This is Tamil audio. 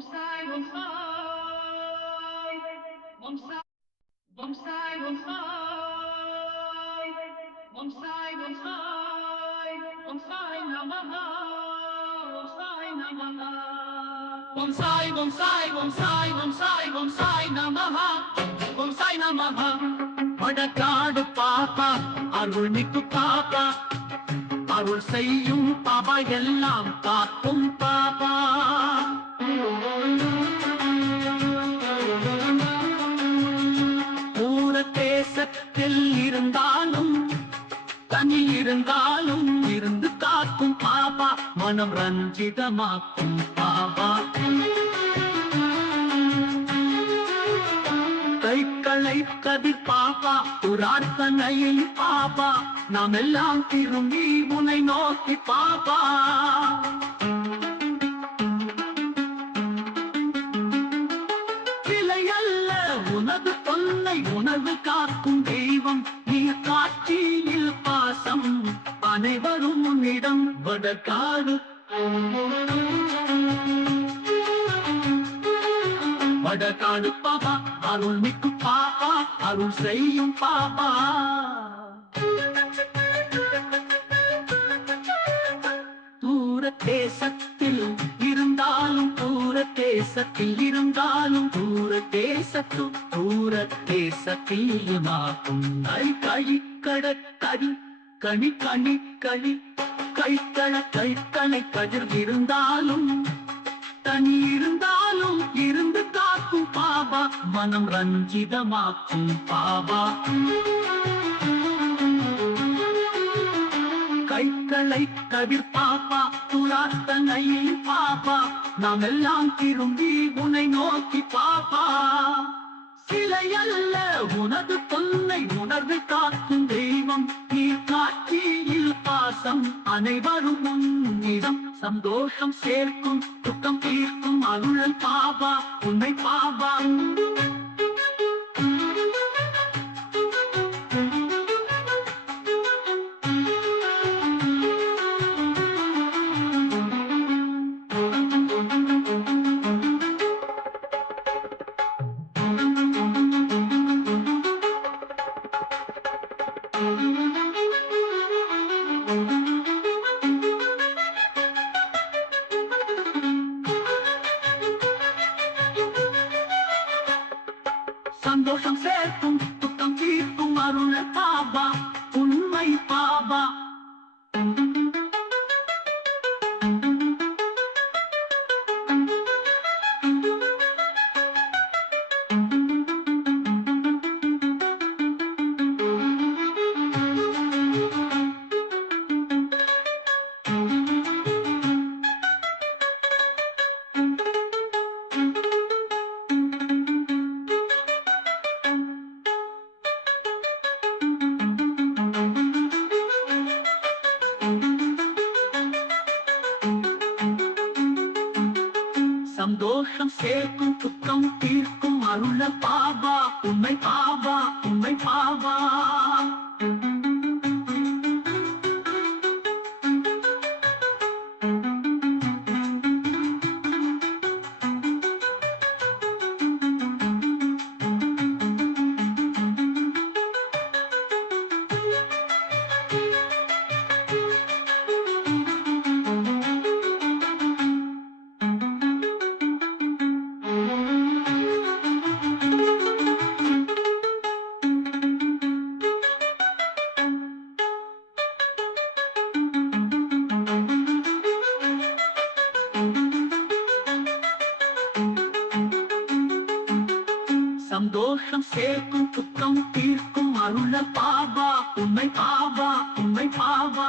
Bonsai, bonsai, bonsai, bonsai, bonsai, bonsai, bonsai, bonsai namaha, bonsai namaha. Bonsai, bonsai, bonsai, bonsai, bonsai namaha, bonsai namaha. Vadakkadu பாப்பா அருள்மிக்கு பாப்பா அருள் செய்யும் பாபா எல்லாம் காக்கும் இருந்தாலும் தனி இருந்தாலும் இருந்து காக்கும் பாபா மனம் ரஞ்சிதமாக்கும் பாபா. கைகளை கதிர் பாபா புரார்த்தனையை பாபா நாம் எல்லாம் திரும்பி உனை நோக்கி பாபா. சிலை உனது தொல்லை உணர்வு காக்கும் காடு வடக்காடு வடகாடு பாபா அருள் மிக்கு பாபா அருள் செய்யும் பாபா. தூர தேசத்தில் இருந்தாலும் தூர தேசத்தில் இருந்தாலும் தூர தேசத்து தூர தேசத்தில் மாக்கும் கை கழி கடற்கரி கனி கனி கனி. கைத்தள கைத்தளை கதிர் இருந்தாலும் தனி இருந்தாலும் இருந்து காக்கும் பாபா மனம் ரஞ்சிதமாக்கும் பாபா. கைகளை கதிர் பாப்பா துராத்தனையை பாப்பா நாம் எல்லாம் திரும்பி உன்னை நோக்கி பாப்பா சிலை அல்ல உனது பொன்னை உணர்வு காக்கும் தெய்வம் நீ காட்ட பாசம் அனைவரும் உன்னிடம் சந்தோஷம் சேர்க்கும் துக்கம் தீர்க்கும் அருளல் பாபா உன்னை பாபா. சந்தோஷம் சேர்க்கும் துக்கம் தீர்க்கும் அருள பாபா உண்மை பாபா. சந்தோஷம் சேர்க்கும் துக்கம் தீர்க்கும். அருள பாபா உண்மை பாபா உண்மை பாபா. சந்தோஷம் சேர்க்கும் துக்கம் தீர்க்கும் அருள பாபா உண்மை பாபா உண்மை பாபா.